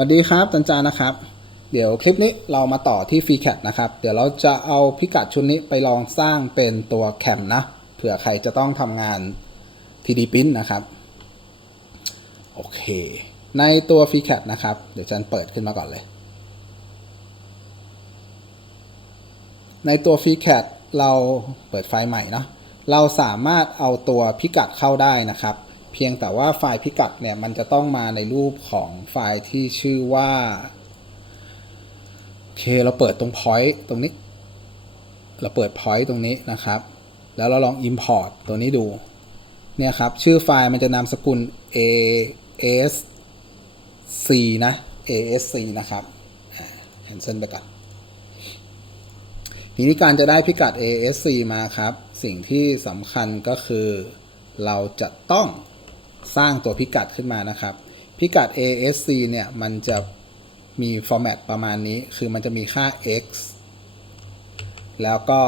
วัสดีครับจันจานะครับ เดี๋ยวคลิปนี้เรามาต่อที่ f r e e c a t นะครับ เดี๋ยวเราจะเอาพิกัดชุดนี้ไปลองสร้างเป็นตัวแคมนะ เผื่อใครจะต้องทำงาน 3D Print นะครับ โอเค ในตัว f r e e c a t นะครับ เดี๋ยวจันเปิดขึ้นมาก่อนเลย ในตัว f r e e c a t เราเปิดไฟล์ใหม่เนาะ เราสามารถเอาตัวพิกัดเข้าได้นะครับ เพียงแต่ว่าไฟล์พิกัดเนี่ยมันจะต้องมาในรูปของไฟล์ที่ชื่อว่าโอเคเราเปิดตรง point ตรงนี้ เราเปิด point ตรงนี้นะครับ แล้วเราลอง import ตัวนี้ดู เนี่ยครับ ชื่อไฟล์มันจะนามสกุล asc นะ asc นะครับ cancel ไปก่อนทีนี้การจะได้พิกัด ASC มาครับ สิ่งที่สำคัญก็คือ เราจะต้อง สร้างตัวพิกัดขึ้นมานะครับ พิกัด ASC เนี่ย มันจะมีฟอร์แมตประมาณนี้ คือมันจะมีค่า x แล้วก็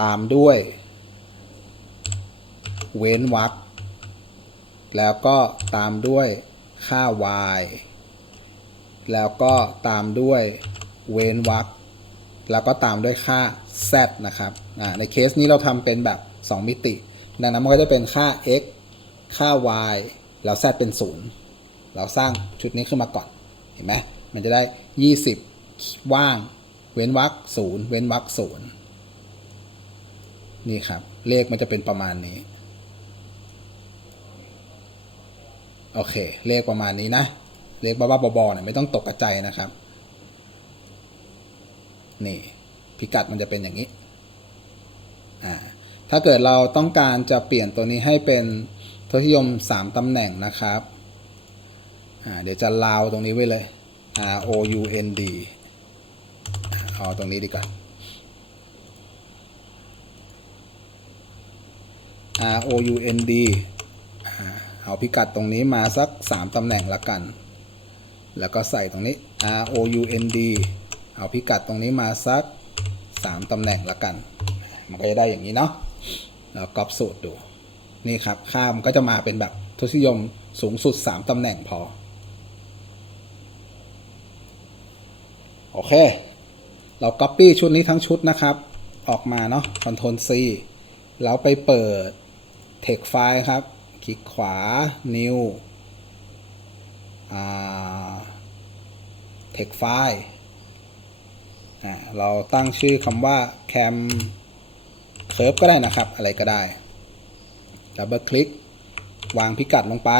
ตามด้วย เว้นวรรคแล้วก็ตามด้วยค่า y แล้วก็ตามด้วยเว้นวรรคแล้วก็ตามด้วยค่า z นะครับในเคสนี้เราทำเป็นแบบ 2 มิติ ดังนั้นมันก็จะเป็นค่า x ค่า y แล้ว z เป็น 0 เราสร้างชุดนี้ขึ้นมาก่อน เห็นไหมมันจะได้ 20 ว่าง เว้นวรรค0เว้นวรรค0นี่ครับ เลขมันจะเป็นประมาณนี้ โอเค เลขประมาณนี้นะ เลขบ้าๆบอๆเนี่ยไม่ต้องตกกระใจนะครับ นี่ พิกัดมันจะเป็นอย่างนี้ อ่า ถ้าเกิดเราต้องการจะเปลี่ยนตัวนี้ให้เป็นทศนิยม 3 ตำแหน่งนะครับ เดี๋ยวจะลาวตรงนี้ไว้เลย R O U N D เอาตรงนี้ดีกว่า R O U N D เอาพิกัดตรงนี้มาสัก 3 ตำแหน่งละกัน แล้วก็ใส่ตรงนี้ R O U N D เอาพิกัดตรงนี้มาสัก 3 ตำแหน่งละกัน มันก็จะได้อย่างนี้เนาะ แล้วก๊อปสูตรดู นี่ครับค่ามันก็จะมาเป็นแบบทศนิยมสูงสุด 3ตำแหน่งพอ โอเค เรา Copy ชุดนี้ทั้งชุดนะครับ ออกมาเนาะ Ctrl C แล้วไปเปิด Text File ครับ คลิกขวา New Text File เราตั้งชื่อคำว่า cam curve ก็ได้นะครับ อะไรก็ได้ดับเบิลคลิกวางพิกัดลงไป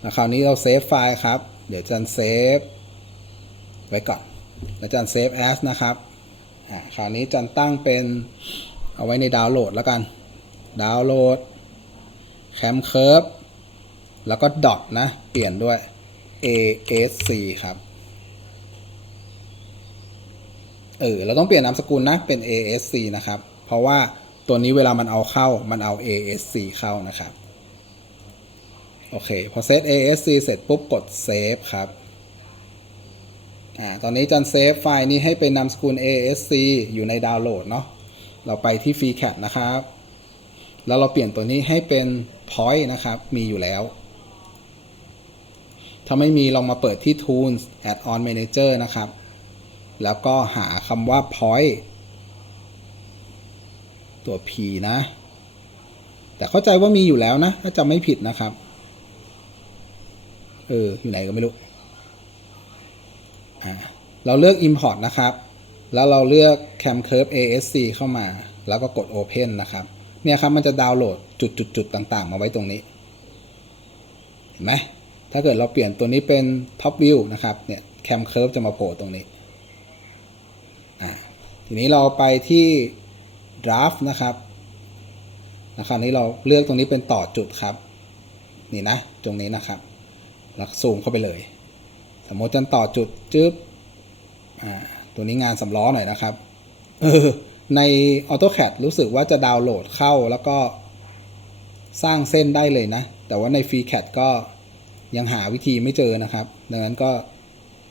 แล้วคราวนี้เราเซฟไฟล์ครับ เดี๋ยวจันเซฟไว้ก่อน แล้วจันเซฟ as นะครับคราวนี้จันตั้งเป็นเอาไว้ในดาวน์โหลดแล้วกัน ดาวน์โหลด cam curve แล้วก็ดอทนะ เปลี่ยนด้วย asc ครับ เออเราต้องเปลี่ยนนามสกุลนะเป็น ASC นะครับ เพราะว่าตัวนี้เวลามันเอาเข้ามันเอา ASC เข้านะครับ โอเค พอเซต ASC เสร็จปุ๊บกด Save ครับอ่าตอนนี้จันเซฟไฟล์นี้ให้เป็นนามสกุล ASC อยู่ในดาวน์โหลดเนาะเราไปที่ FreeCAD นะครับ แล้วเราเปลี่ยนตัวนี้ให้เป็น Point นะครับ มีอยู่แล้วถ้าไม่มีลองมาเปิดที่ Tools Add-on Manager นะครับ แล้วก็หาคำว่า point ตัว p นะ แต่เข้าใจว่ามีอยู่แล้วนะ ถ้าจำไม่ผิดนะครับ เออ อยู่ไหนก็ไม่รู้อ่าเราเลือก import นะครับ แล้วเราเลือก cam curve asc เข้ามา แล้วก็กด open นะครับ เนี่ยครับ มันจะดาวน์โหลดจุดๆๆต่าง ๆ มาไว้ตรงนี้ เห็นไหมถ้าเกิดเราเปลี่ยนตัวนี้เป็น top view นะครับ เนี่ย cam curve จะมาโผล่ตรงนี้ ทีนี้เราไปที่ draft นะครับนะครับนี้เราเลือกตรงนี้เป็นต่อจุดครับ นี่นะ ตรงนี้นะครับแล้วซูมเข้าไปเลย สมมติจันต่อจุดจึ๊บอ่าตัวนี้งานสำล้อหน่อยนะครับเออใน AutoCAD รู้สึกว่าจะดาวน์โหลดเข้าแล้วก็สร้างเส้นได้เลยนะ แต่ว่าใน FreeCAD ก็ยังหาวิธีไม่เจอนะครับ ดังนั้นก็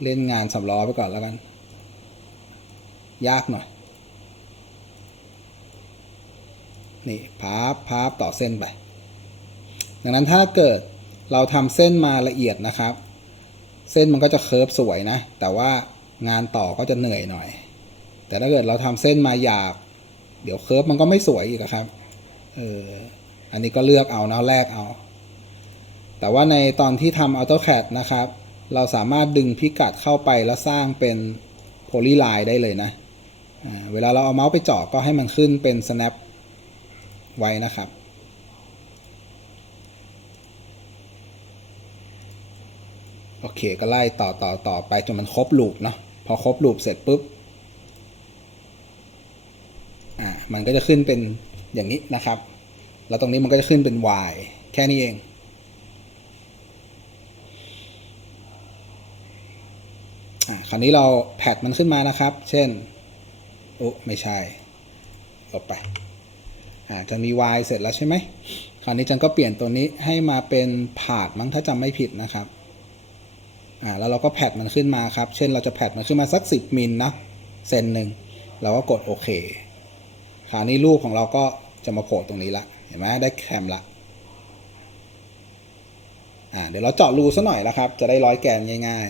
เล่นงานสำล้อไปก่อนแล้วกัน ยากหน่อย นี่พับพับต่อเส้นไป ดังนั้นถ้าเกิดเราทำเส้นมาละเอียดนะครับ เส้นมันก็จะเคิร์ฟสวยนะ แต่ว่างานต่อก็จะเหนื่อยหน่อย แต่ถ้าเกิดเราทำเส้นมาหยาบ เดี๋ยวเคิร์ฟมันก็ไม่สวยอีกอะครับ เออ อันนี้ก็เลือกเอานะแลกเอา แต่ว่าในตอนที่ทำ AutoCAD นะครับ เราสามารถดึงพิกัดเข้าไปแล้วสร้างเป็น polyline ได้เลยนะ เวลาเราเอาเมาส์ไปเจาะก็ให้มันขึ้นเป็น snap ไว้นะครับ โอเคก็ไล่ต่อต่อต่อไปจนมันครบลูปเนาะพอครบลูปเสร็จปุ๊บอ่ามันก็จะขึ้นเป็นอย่างนี้นะครับ แล้วตรงนี้มันก็จะขึ้นเป็น y แค่นี้เองอ่าคราวนี้เราแพดมันขึ้นมานะครับ เช่น โอ้ไม่ใช่ลบไปอ่าจะมี y เสร็จแล้วใช่ไหมคราวนี้จันก็เปลี่ยนตัวนี้ให้มาเป็นผาดมั้งถ้าจำไม่ผิดนะครับอ่าแล้วเราก็แพดมันขึ้นมาครับ เช่นเราจะแพดมันขึ้นมาสัก 10มิลนะเซนหนึ่งเราก็กดโอเคคราวนี้รูปของเราก็จะมาโผล่ตรงนี้ละเห็นไหมได้แคมละอ่าเดี๋ยวเราเจาะรูซะหน่อยละครับ จะได้ร้อยแกนง่าย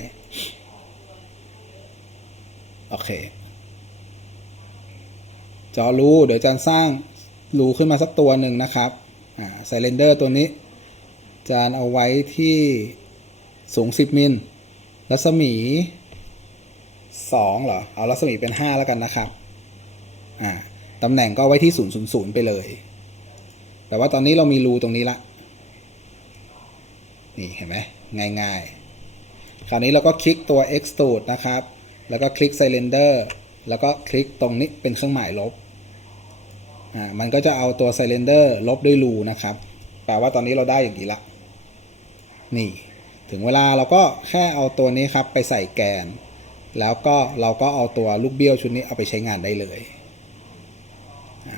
ๆ โอเค จาะรูเดี๋ยวจันสร้างรูขึ้นมาสักตัวหนึ่งนะครับอ่าไซเลนเดอร์ตัวนี้ จานเอาไว้ที่สูง 10 มิล รัศมี 2 เหรอ เอารัศมีเป็น 5 แล้วกันนะครับ อ่า ตำแหน่งก็ไว้ที่ 000 ไปเลย แต่ว่าตอนนี้เรามีรูตรงนี้ละ นี่เห็นไหมง่ายๆ คราวนี้เราก็คลิกตัว extrude นะครับ แล้วก็คลิก cylinder แล้วก็คลิกตรงนี้เป็นเครื่องหมายลบ อ่ามันก็จะเอาตัว cylinder ลบด้วยรูนะครับแปลว่าตอนนี้เราได้อย่างนี้ละ นี่ ถึงเวลาเราก็แค่เอาตัวนี้ครับไปใส่แกน แล้วก็เราก็เอาตัวลูกเบี้ยวชุดนี้เอาไปใช้งานได้เลย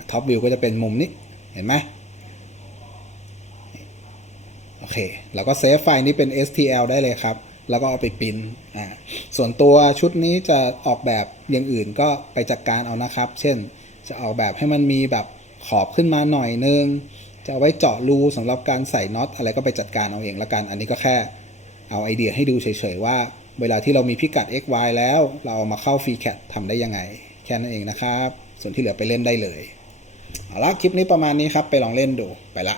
ท็อปวิวก็จะเป็นมุมนี้ เห็นไหมโอเค เราก็เซฟไฟล์นี้เป็น STL ได้เลยครับ แล้วก็เอาไปปริ้นส่วนตัวชุดนี้จะออกแบบอย่างอื่นก็ไปจัดการเอานะครับ เช่น จะออกแบบให้มันมีแบบขอบขึ้นมาหน่อยนึง จะเอาไว้เจาะรูสำหรับการใส่น็อตอะไรก็ไปจัดการเอาเองละกัน อันนี้ก็แค่เอาไอเดียให้ดูเฉยๆว่า เวลาที่เรามีพิกัด x y แล้ว เราเอามาเข้า FreeCAD ทำได้ยังไง แค่นั้นเองนะครับ ส่วนที่เหลือไปเล่นได้เลย เอาละคลิปนี้ประมาณนี้ครับ ไปลองเล่นดูไปละ